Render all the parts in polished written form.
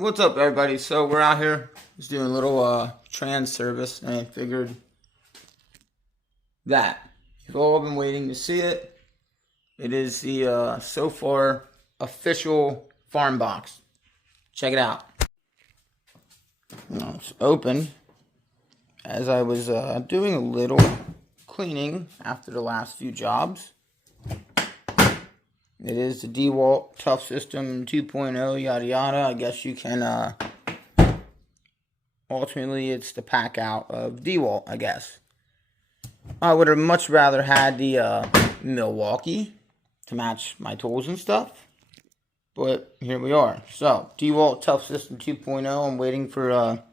What's up, everybody? So we're out here just doing a little trans service, and I figured that you've all been waiting to see it. It is the sub4more official farm box. Check it out. Now it's open. As I was doing a little cleaning after the last few jobs. It is the DeWalt Tough System 2.0, yada yada. I guess you can, ultimately it's the pack out of DeWalt, I guess. I would have much rather had the Milwaukee to match my tools and stuff. But here we are. So, DeWalt Tough System 2.0. I'm waiting for a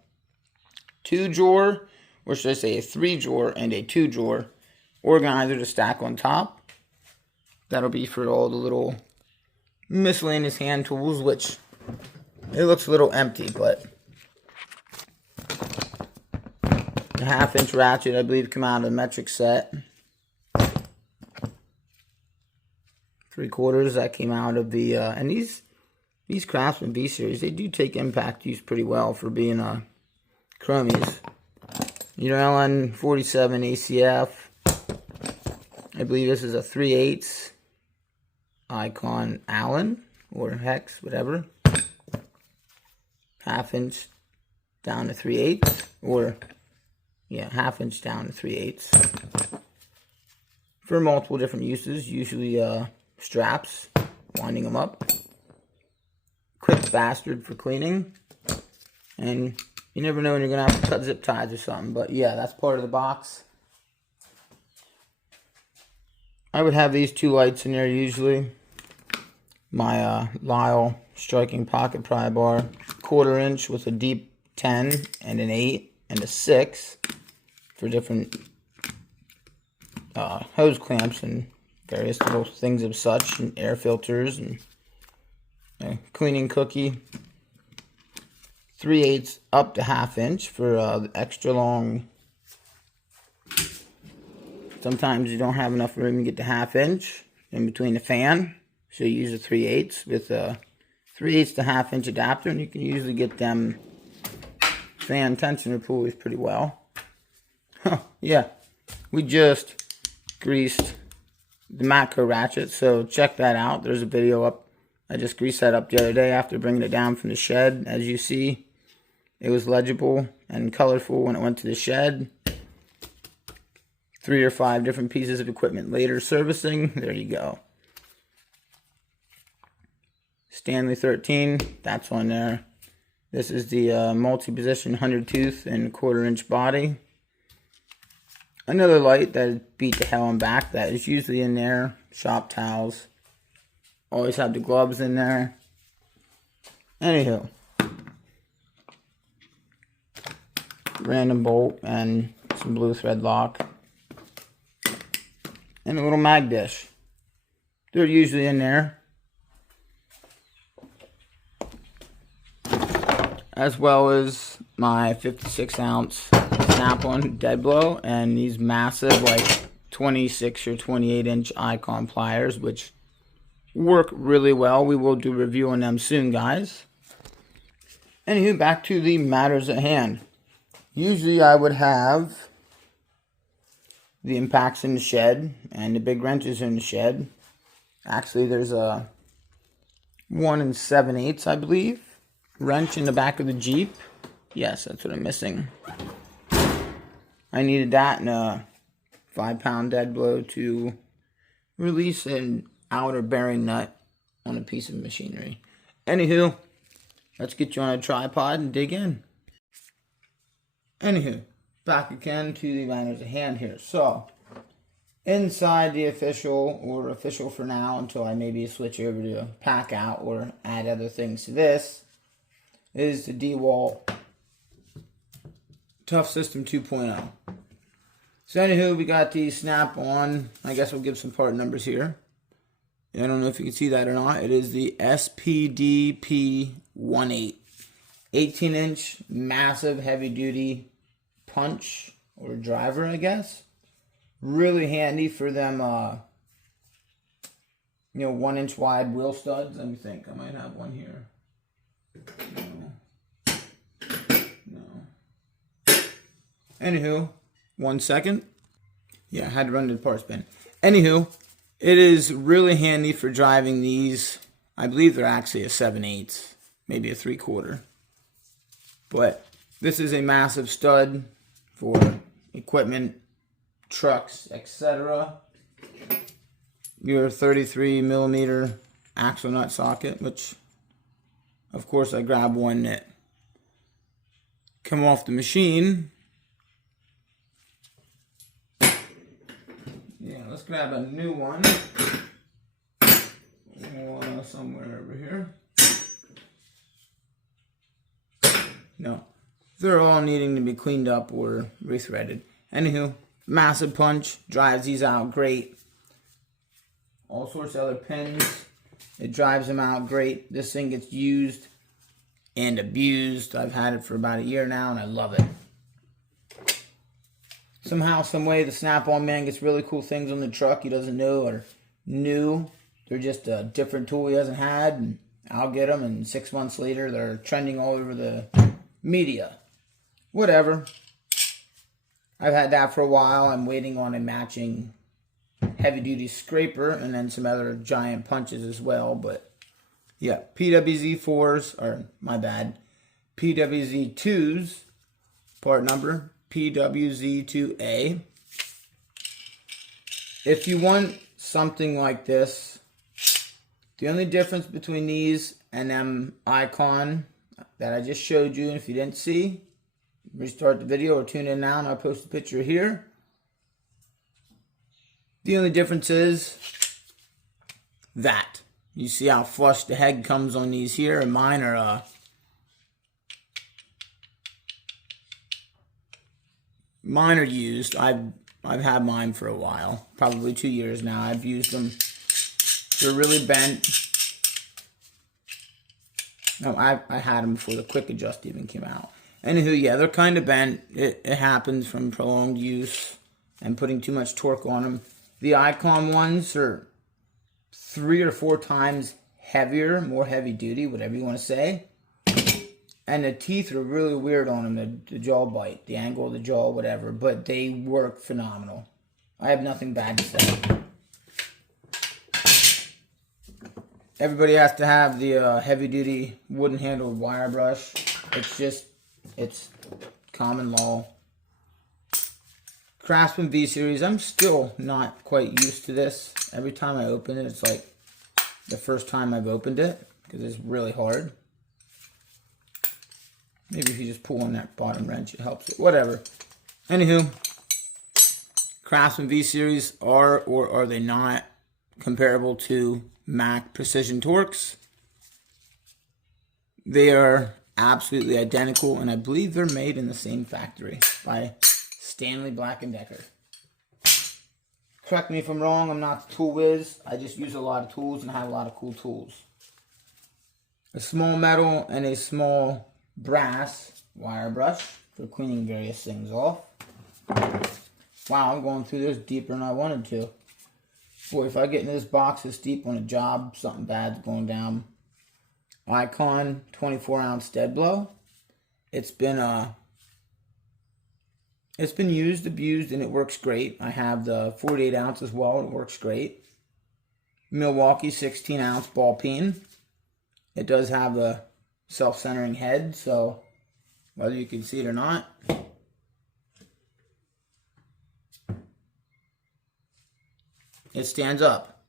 2-drawer, or should I say a 3-drawer and a 2-drawer organizer to stack on top. That'll be for all the little miscellaneous hand tools, which it looks a little empty, but the 1/2-inch ratchet, I believe, come out of the metric set. 3/4 that came out of the, and these Craftsman B series, they do take impact use pretty well for being chromies. Your LN47 ACF, I believe this is a 3/8 Icon Allen or hex, whatever. 1/2-inch down to 3/8, or yeah, 1/2-inch down to 3/8 for multiple different uses. Usually straps, winding them up. Quick bastard for cleaning, and you never know when you're gonna have to cut zip ties or something. But yeah, that's part of the box. I would have these 2 lights in there usually. My Lyle striking pocket pry bar, 1/4 inch with a deep 10 and an 8 and a 6 for different hose clamps and various little things of such, and air filters, and a cleaning cookie. 3/8 up to 1/2 inch for the extra long. Sometimes you don't have enough room to get the 1/2 inch in between the fan, so you use a 3/8 with a 3/8 to 1/2 inch adapter, and you can usually get them fan tensioner pulleys pretty well. Yeah, we just greased the Matco ratchet, so check that out. There's a video up. I just greased that up the other day after bringing it down from the shed. As you see, it was legible and colorful when it went to the shed. 3 or 5 different pieces of equipment later servicing. There you go. Stanley 13, that's on there. This is the multi-position 100 tooth and 1/4 inch body. Another light that beat the hell on back that is usually in there. Shop towels. Always have the gloves in there. Anywho. Random bolt and some blue thread lock. And a little mag dish. They're usually in there. As well as my 56-ounce snap-on dead blow and these massive, like 26 or 28-inch Icon pliers, which work really well. We will do a review on them soon, guys. Anywho, back to the matters at hand. Usually I would have the impacts in the shed and the big wrenches in the shed. Actually, there's a 1 7/8, I believe, wrench in the back of the Jeep. Yes, that's what I'm missing. I needed that and a 5-pound dead blow to release an outer bearing nut on a piece of machinery. Anywho, let's get you on a tripod and dig in. Anywho, back again to the matters at hand here. So, inside the official, or official for now until I maybe switch over to pack out or add other things to this, is the DeWalt Tough System 2.0. So anywho, we got the snap-on. I guess we'll give some part numbers here. I don't know if you can see that or not. It is the SPDP18. 18-inch, massive, heavy-duty punch or driver, I guess. Really handy for them, 1-inch wide wheel studs. Let me think. I might have one here. Anywho, 1 second. Yeah, I had to run to the parts bin. Anywho, it is really handy for driving these. I believe they're actually a 7/8, maybe a 3/4. But this is a massive stud for equipment, trucks, etc. Your 33 millimeter axle nut socket, which of course I grabbed one that come off the machine. Yeah, let's grab a new one. Somewhere over here. No, they're all needing to be cleaned up or rethreaded. Anywho, massive punch, drives these out great. All sorts of other pins, it drives them out great. This thing gets used and abused. I've had it for about a year now and I love it. Somehow, some way, the Snap-on man gets really cool things on the truck he doesn't know or new. They're just a different tool he hasn't had, and I'll get them, and 6 months later, they're trending all over the media. Whatever. I've had that for a while. I'm waiting on a matching heavy-duty scraper, and then some other giant punches as well, but yeah, PWZ4s, or my bad, PWZ2s, part number, PWZ2A. If you want something like this, the only difference between these and them icon that I just showed you, and if you didn't see, restart the video or tune in now and I'll post a picture here. The only difference is that. You see how flush the head comes on these here, and mine are used. I've had mine for a while, probably 2 years now. I've used them. They're really bent. No, I had them before the quick adjust even came out. Anywho, yeah, they're kind of bent. It happens from prolonged use and putting too much torque on them. The Icon ones are 3 or 4 times heavier, more heavy duty, whatever you want to say. And the teeth are really weird on them, the jaw bite, the angle of the jaw, whatever. But they work phenomenal. I have nothing bad to say. Everybody has to have the heavy-duty wooden-handled wire brush. It's common law. Craftsman V-Series, I'm still not quite used to this. Every time I open it, it's like the first time I've opened it, because it's really hard. Maybe if you just pull on that bottom wrench, it helps it. Whatever. Anywho, Craftsman V-Series are, or are they not, comparable to Mac Precision Torques? They are absolutely identical, and I believe they're made in the same factory by Stanley Black & Decker. Correct me if I'm wrong, I'm not the tool whiz. I just use a lot of tools and have a lot of cool tools. A small metal and a small brass wire brush for cleaning various things off. Wow, I'm going through this deeper than I wanted to. Boy, if I get into this box this deep on a job, something bad's going down. Icon 24-ounce dead blow. It's been used, abused, and it works great. I have the 48-ounce as well. It works great. Milwaukee 16-ounce ball peen. It does have the self-centering head, so whether you can see it or not, it stands up.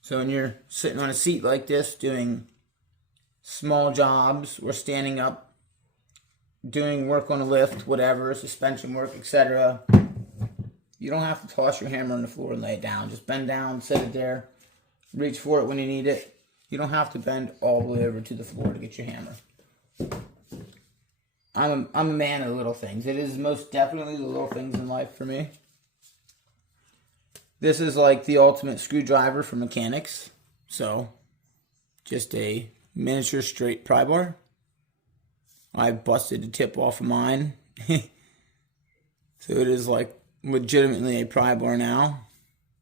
So when you're sitting on a seat like this doing small jobs or standing up doing work on a lift, whatever, suspension work, etc., you don't have to toss your hammer on the floor and lay it down. Just bend down, set it there, reach for it when you need it. You don't have to bend all the way over to the floor to get your hammer. I'm a man of the little things. It is most definitely the little things in life for me. This is like the ultimate screwdriver for mechanics. So, just a miniature straight pry bar. I busted the tip off of mine. So it is like legitimately a pry bar now.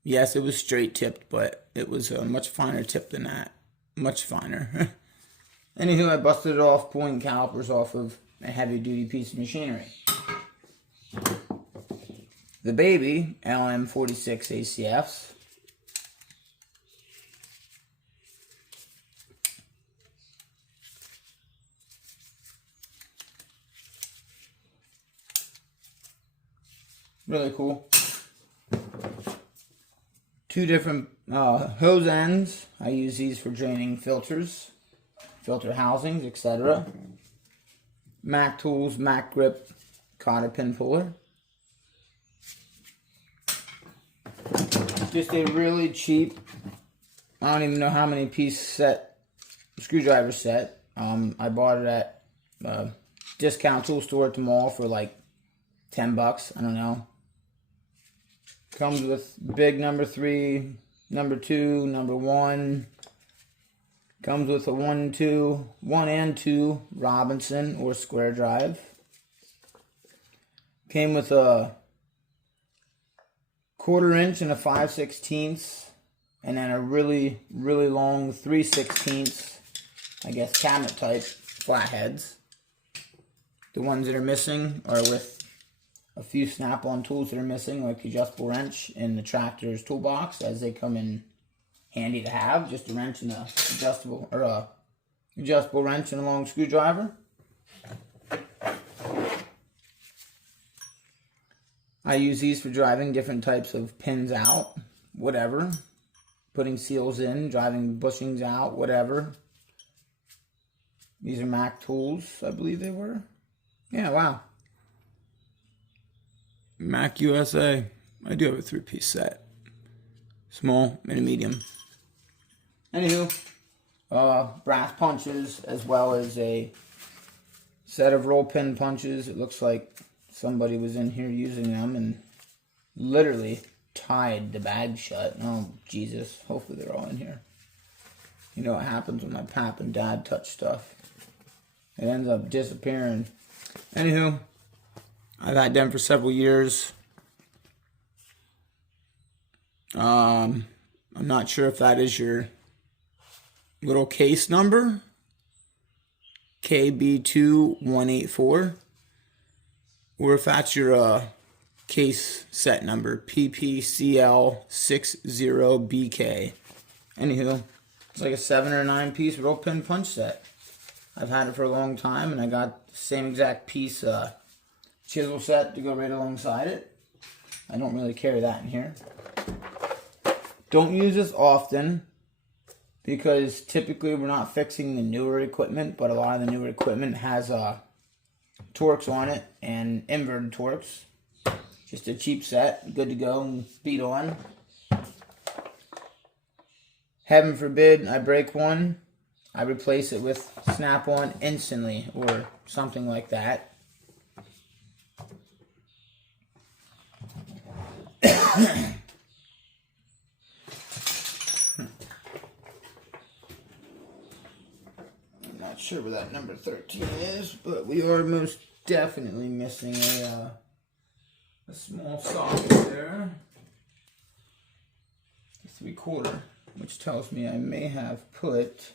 Yes, it was straight tipped, but it was a much finer tip than that. Much finer. Anywho, I busted it off pulling calipers off of a heavy-duty piece of machinery. The baby LM46 ACFs. Really cool. Two different hose ends. I use these for draining filters, filter housings, etc. Mac tools, Mac grip, cotter pin puller. Just a really cheap, I don't even know how many piece set, screwdriver set. I bought it at a discount tool store at the mall for like $10, I don't know. Comes with big number 3, number 2, number 1. Comes with a 1 and 2 Robinson or square drive. Came with a 1/4 inch and a 5/16, and then a really long 3/16, I guess cabinet type flatheads. The ones that are missing are with a few snap-on tools that are missing, like the adjustable wrench in the tractor's toolbox, as they come in handy to have. Just a wrench and a adjustable wrench and a long screwdriver. I use these for driving different types of pins out, whatever. Putting seals in, driving bushings out, whatever. These are Mac tools, I believe they were. Yeah, wow. Mac USA. I do have a 3-piece set. Small and a medium. Anywho, brass punches, as well as a set of roll pin punches. It looks like somebody was in here using them and literally tied the bag shut. Oh, Jesus. Hopefully they're all in here. You know what happens when my pap and dad touch stuff. It ends up disappearing. Anywho, I've had them for several years. I'm not sure if that is your little case number. KB2184. Or if that's your case set number. PPCL60BK. Anywho, it's like a 7 or 9 piece roll pin punch set. I've had it for a long time, and I got the same exact piece chisel set to go right alongside it. I don't really carry that in here. Don't use this often because typically we're not fixing the newer equipment, but a lot of the newer equipment has Torx on it and inverted Torx. Just a cheap set, good to go and beat on. Heaven forbid I break one, I replace it with snap-on instantly or something like that. I'm not sure where that number 13 is, but we are most definitely missing a small socket there. A 3/4, which tells me I may have put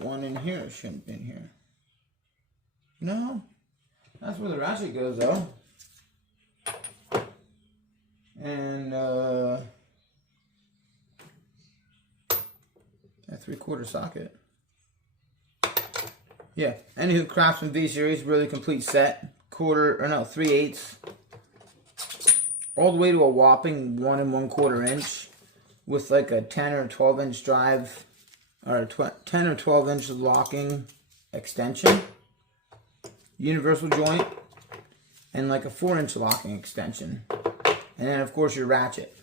one in here. It shouldn't be in here. No, that's where the ratchet goes though. And a 3/4 socket. Yeah. Anywho, Craftsman V series, really complete set. 3/8, all the way to a whopping 1 1/4 inch, with like a 10 or 12 inch drive, or 10 or 12 inch locking extension, universal joint, and like a 4 inch locking extension. And then of course your ratchet.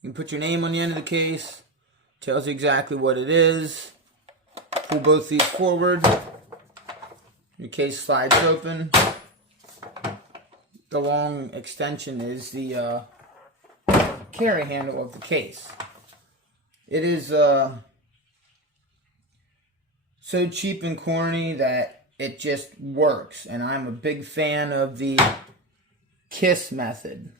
You can put your name on the end of the case, tells you exactly what it is. Pull both these forward, your case slides open. The long extension is the carry handle of the case. It is so cheap and corny that it just works, and I'm a big fan of the KISS method.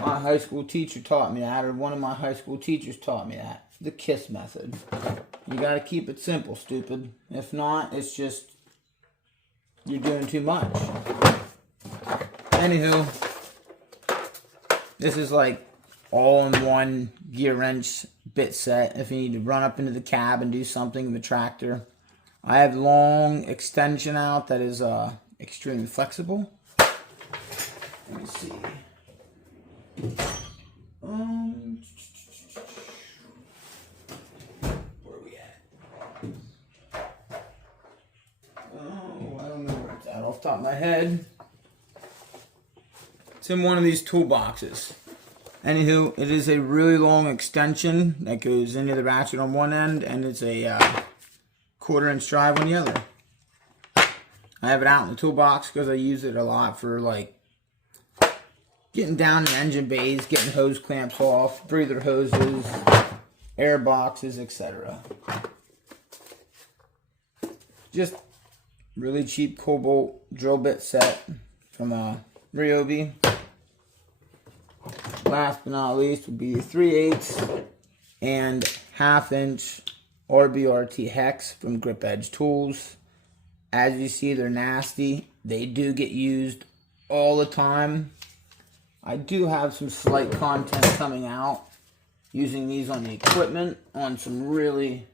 My high school teacher taught me that, or one of my high school teachers taught me that. The KISS method. You gotta keep it simple, stupid. If not, it's just, you're doing too much. Anywho, this is like all-in-one gear wrench bit set if you need to run up into the cab and do something with the tractor. I have long extension out that is extremely flexible. Let me see. Where are we at? Oh, I don't know where it's at off the top of my head. It's in one of these toolboxes. Anywho, it is a really long extension that goes into the ratchet on one end, and it's a 1/4-inch drive on the other. I have it out in the toolbox because I use it a lot for like getting down in engine bays, getting hose clamps off, breather hoses, air boxes, etc. Just really cheap cobalt drill bit set from Ryobi. Last but not least would be 3/8 and 1/2-inch RBRT hex from Grip Edge Tools. As you see, they're nasty. They do get used all the time. I do have some slight content coming out using these on the equipment on some really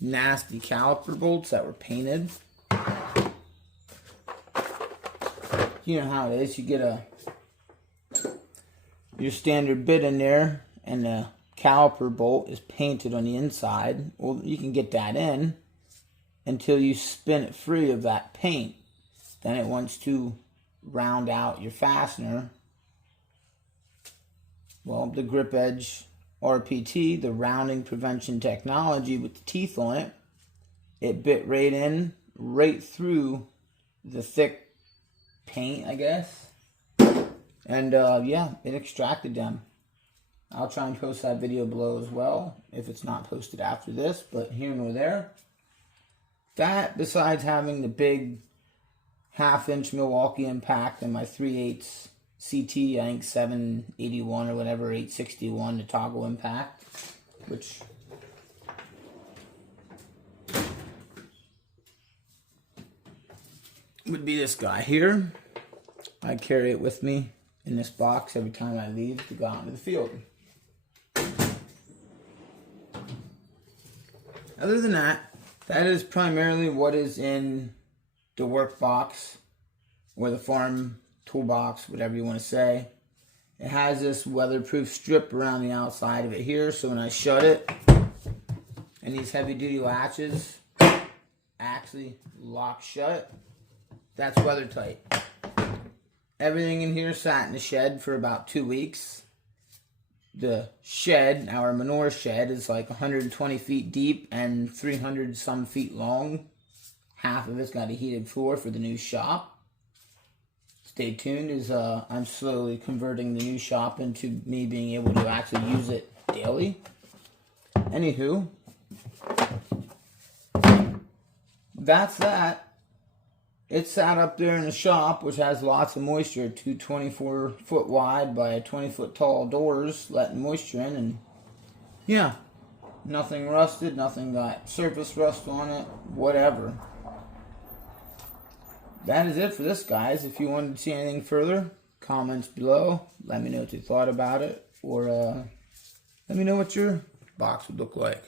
nasty caliper bolts that were painted. You know how it is. You get your standard bit in there and the caliper bolt is painted on the inside. Well, you can get that in until you spin it free of that paint. Then it wants to round out your fastener. Well, the Grip Edge RPT, the rounding prevention technology with the teeth on it, it bit right in, right through the thick paint, I guess. And yeah, it extracted them. I'll try and post that video below as well, if it's not posted after this, but here nor there. That, besides having the big 1/2-inch Milwaukee impact and my 3/8 CT, I think 781 or whatever, 861, the toggle impact, which would be this guy here. I carry it with me in this box every time I leave to go out into the field. Other than that, that is primarily what is in the work box or the farm toolbox, whatever you want to say. It has this weatherproof strip around the outside of it here, so when I shut it, and these heavy duty latches actually lock shut, that's weather tight. Everything in here sat in the shed for about 2 weeks. The shed, our manure shed, is like 120 feet deep and 300 some feet long. Half of it's got a heated floor for the new shop. Stay tuned, as I'm slowly converting the new shop into me being able to actually use it daily. Anywho, that's that. It sat up there in the shop, which has lots of moisture. 2 24-foot wide by 20-foot tall doors letting moisture in, and yeah, nothing rusted, nothing got surface rust on it, whatever. That is it for this, guys. If you wanted to see anything further, comments below. Let me know what you thought about it, or let me know what your box would look like.